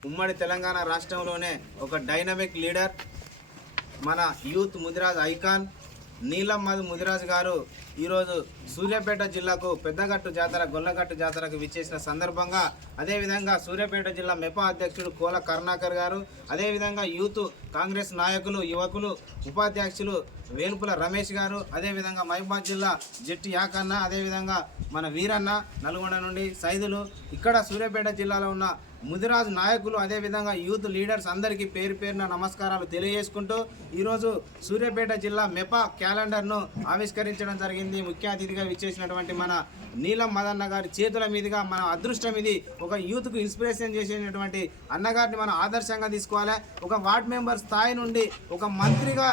ఉమ్మడి తెలంగాణ రాష్ట్రంలోనే ఒక డైనమిక్ లీడర్ మన యూత్ ముదిరాజ్ ఐకాన్ నీలం మధు ముదిరాజ్ గారు ఈరోజు సూర్యాపేట జిల్లాకు పెద్దగట్టు జాతర గొల్లగట్టు జాతరకు విచ్చేసిన సందర్భంగా అదేవిధంగా సూర్యాపేట జిల్లా మెపా అధ్యక్షుడు కోల కరుణాకర్ గారు అదేవిధంగా యూత్ కాంగ్రెస్ నాయకులు యువకులు ఉపాధ్యక్షులు వేలుపుల రమేష్ గారు అదేవిధంగా మహిబాద్ జిల్లా జట్టి యాకన్న అదేవిధంగా మన వీరన్న నల్గొండ నుండి సైదులు. ఇక్కడ సూర్యాపేట జిల్లాలో ఉన్న ముదిరాజు నాయకులు అదేవిధంగా యూత్ లీడర్స్ అందరికీ పేరు పేరున నమస్కారాలు తెలియజేసుకుంటూ ఈరోజు సూర్యాపేట జిల్లా మెపా క్యాలెండర్ను ఆవిష్కరించడం జరిగింది. ముఖ్య అతిథిగా విచ్చేసినటువంటి మన నీలం మదన్న గారి చేతుల మీదుగా మన అదృష్టం ఇది. ఒక యూత్కు ఇన్స్పిరేషన్ చేసినటువంటి అన్నగారిని మనం ఆదర్శంగా తీసుకోవాలి. ఒక వార్డ్ మెంబర్ స్థాయి నుండి ఒక మంత్రిగా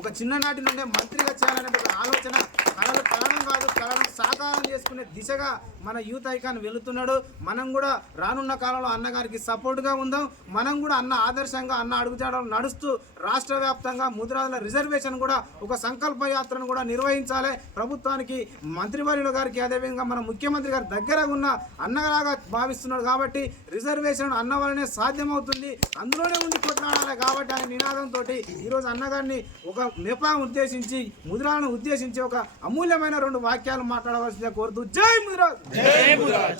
ఒక చిన్ననాటి నుండే మంత్రిగా చేయాలనే ఆలోచన కళలు కలనం కాదు కళను సాకారం చేసుకునే దిశగా మన యూత్ ఐకాన్ వెళుతున్నాడు. మనం కూడా రానున్న కాలంలో అన్నగారికి సపోర్ట్గా ఉందాం. మనం కూడా అన్న ఆదర్శంగా అన్న అడుగుజాడలు నడుస్తూ రాష్ట్ర వ్యాప్తంగా ముద్రాల రిజర్వేషన్ కూడా ఒక సంకల్ప యాత్రను కూడా నిర్వహించాలి. ప్రభుత్వానికి మంత్రివర్యుల గారికి అదేవిధంగా మన ముఖ్యమంత్రి గారి దగ్గర ఉన్న అన్నలాగా భావిస్తున్నాడు కాబట్టి రిజర్వేషన్ అన్న వల్లనే సాధ్యమవుతుంది. అందులోనే ఉండి కొట్లాడాలి కాబట్టి ఆయన నినాదంతో ఈరోజు అన్నగారిని ఒక మెపా ఉద్దేశించి ముద్రాలను ఉద్దేశించి ఒక అమూల్యమైన రెండు వాక్యాలు మాట్లాడవలసిందిగా కోరుతూ జై ముద్రాజ్!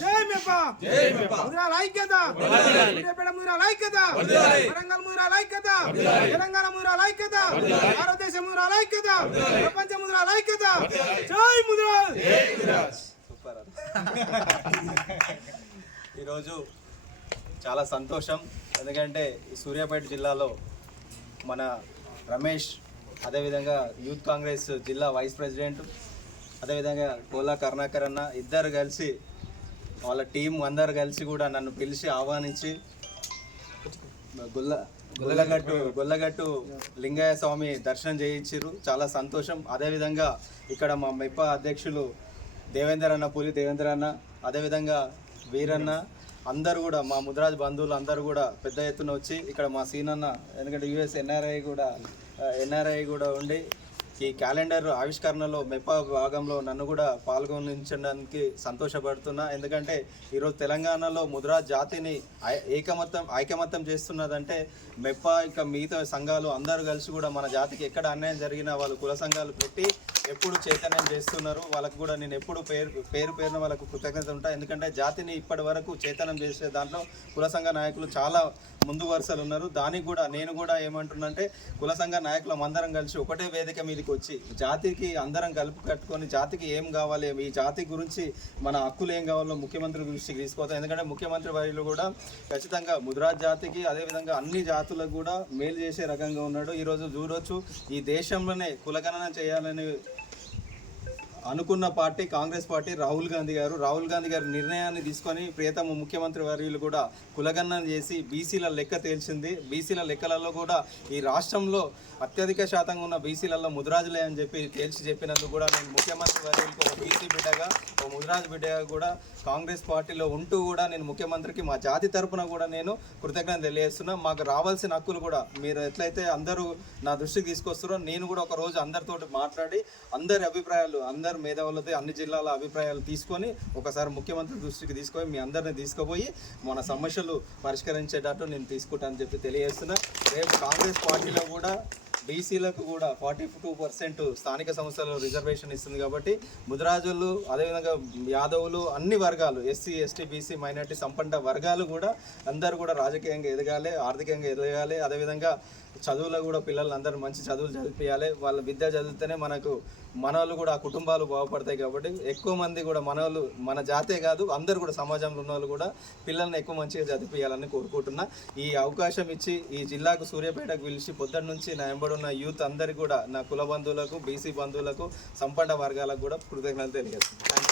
జై మెపా! ముద్రాల ఐక్యత! ముద్రాల ఐక్యత! వరంగల్ ముద్రాల ఐక్యత! తెలంగాణ ముద్రాల ఐక్యత! భారతదేశ ముద్రాల ఐక్యత! ప్రపంచ ముద్రాల ఐక్యత! జై ముద్రాజ్! సూపర్ ఈరోజు చాలా సంతోషం. ఎందుకంటే ఈ సూర్యాపేట జిల్లాలో మన రమేష్ అదేవిధంగా యూత్ కాంగ్రెస్ జిల్లా వైస్ ప్రెసిడెంట్ అదేవిధంగా కోలా కరుణాకర్ అన్న ఇద్దరు కలిసి వాళ్ళ టీం అందరు కలిసి కూడా నన్ను పిలిచి ఆహ్వానించి గుల్ల గుల్లగట్టు గుల్లగట్టు లింగయ్య స్వామి దర్శనం చేయించారు చాలా సంతోషం. అదేవిధంగా ఇక్కడ మా మెప్ప అధ్యక్షులు దేవేందర్ అన్న పులి దేవేందర్ అన్న అదేవిధంగా వీరన్న అందరూ కూడా మా ముద్రాజ్ బంధువులు అందరూ కూడా పెద్ద ఎత్తున వచ్చి ఇక్కడ మా సీనన్న ఎందుకంటే యుఎస్ ఎన్ఆర్ఐ కూడా ఎన్ఆర్ఐ కూడా ఉండి ఈ క్యాలెండర్ ఆవిష్కరణలో మెప్ప భాగంలో నన్ను కూడా పాల్గొనించడానికి సంతోషపడుతున్నా. ఎందుకంటే ఈరోజు తెలంగాణలో ముద్రా జాతిని ఐ- ఏకమత్యం ఐకమత్యం చేస్తున్నదంటే మెప్ప ఇక మిగతా సంఘాలు అందరూ కలిసి కూడా మన జాతికి ఎక్కడ అన్యాయం జరిగినా వాళ్ళు కుల సంఘాలు పెట్టి ఎప్పుడు చైతన్యం చేస్తున్నారు వాళ్ళకు కూడా నేను ఎప్పుడు పేరు పేరు పేరున వాళ్ళకు కృతజ్ఞత ఉంటా. ఎందుకంటే జాతిని ఇప్పటి వరకు చైతన్యం చేసే దాంట్లో కుల సంఘ నాయకులు చాలా ముందు వరుసలు ఉన్నారు. దానికి కూడా నేను కూడా ఏమంటున్నంటే కుల సంఘ నాయకులం అందరం కలిసి ఒకటే వేదిక మీదకి వచ్చి జాతికి అందరం కలుపు కట్టుకొని జాతికి ఏం కావాలి ఈ జాతి గురించి మన హక్కులు ఏం కావాలో ముఖ్యమంత్రి దృష్టికి తీసుకుపోతాం. ఎందుకంటే ముఖ్యమంత్రి వారిలో కూడా ఖచ్చితంగా ముద్రాజ్ జాతికి అదేవిధంగా అన్ని జాతులకు కూడా మేలు చేసే రకంగా ఉన్నాడు. ఈరోజు చూడొచ్చు ఈ దేశంలోనే కులగణన చేయాలని అనుకున్న party Congress party Rahul Gandhi గారు రాహుల్ గాంధీ గారి నిర్ణయాన్ని తీసుకొని ప్రియతమ ముఖ్యమంత్రి వర్యులు కూడా కులగణన చేసి బీసీల లెక్క తేల్చింది. బీసీల లెక్కలలో కూడా ఈ రాష్ట్రంలో అత్యధిక శాతంగా ఉన్న బీసీలలో ముద్రాజులే అని చెప్పి తేల్చి చెప్పినందుకు కూడా నేను ముఖ్యమంత్రి వర్యులకు ఒక బీసీ బిడ్డగా ఒక ముద్రాజు బిడ్డగా కూడా కాంగ్రెస్ పార్టీలో ఉంటూ కూడా నేను ముఖ్యమంత్రికి మా జాతి తరపున కూడా నేను కృతజ్ఞత తెలియజేస్తున్నా. మాకు రావాల్సిన హక్కులు కూడా మీరు ఎట్లయితే అందరూ నా దృష్టికి తీసుకొస్తారో నేను కూడా ఒక రోజు అందరితోటి మాట్లాడి అందరి అభిప్రాయాలు అందరి మేధావులతో అన్ని జిల్లాల అభిప్రాయాలు తీసుకొని ఒకసారి ముఖ్యమంత్రి దృష్టికి తీసుకొని మీ అందరిని తీసుకుపోయి మన సమస్యలు పరిష్కరించేటట్టు నేను తీసుకుంటానని చెప్పి తెలియజేస్తున్నా. రేపు కాంగ్రెస్ పార్టీలో కూడా బీసీలకు కూడా ఫార్టీ టూ పర్సెంట్ స్థానిక సంస్థలు రిజర్వేషన్ ఇస్తుంది కాబట్టి ముదిరాజులు అదేవిధంగా యాదవులు అన్ని వర్గాలు ఎస్సీ ఎస్టీ బీసీ మైనార్టీ సంపన్న వర్గాలు కూడా అందరూ కూడా రాజకీయంగా ఎదగాలి ఆర్థికంగా ఎదగాలి. అదేవిధంగా చదువులో కూడా పిల్లలు అందరూ మంచి చదువులు చదివించాలి వాళ్ళ విద్య చదివితేనే మనకు మనవాళ్ళు కూడా ఆ కుటుంబాలు బాగుపడతాయి కాబట్టి ఎక్కువ మంది కూడా మనవాళ్ళు మన జాతే కాదు అందరూ కూడా సమాజంలో ఉన్న వాళ్ళు కూడా పిల్లల్ని ఎక్కువ మంచిగా చదివించాలని కోరుకుంటున్నా. ఈ అవకాశం ఇచ్చి ఈ జిల్లాకు సూర్యాపేటకు పిలిచి పొద్దున్న నుంచి నా వెంబడి ఉన్న యూత్ అందరికీ కూడా నా కుల బంధువులకు బీసీ బంధువులకు సంపన్న వర్గాలకు కూడా కృతజ్ఞతలు తెలియజేస్తున్నాను.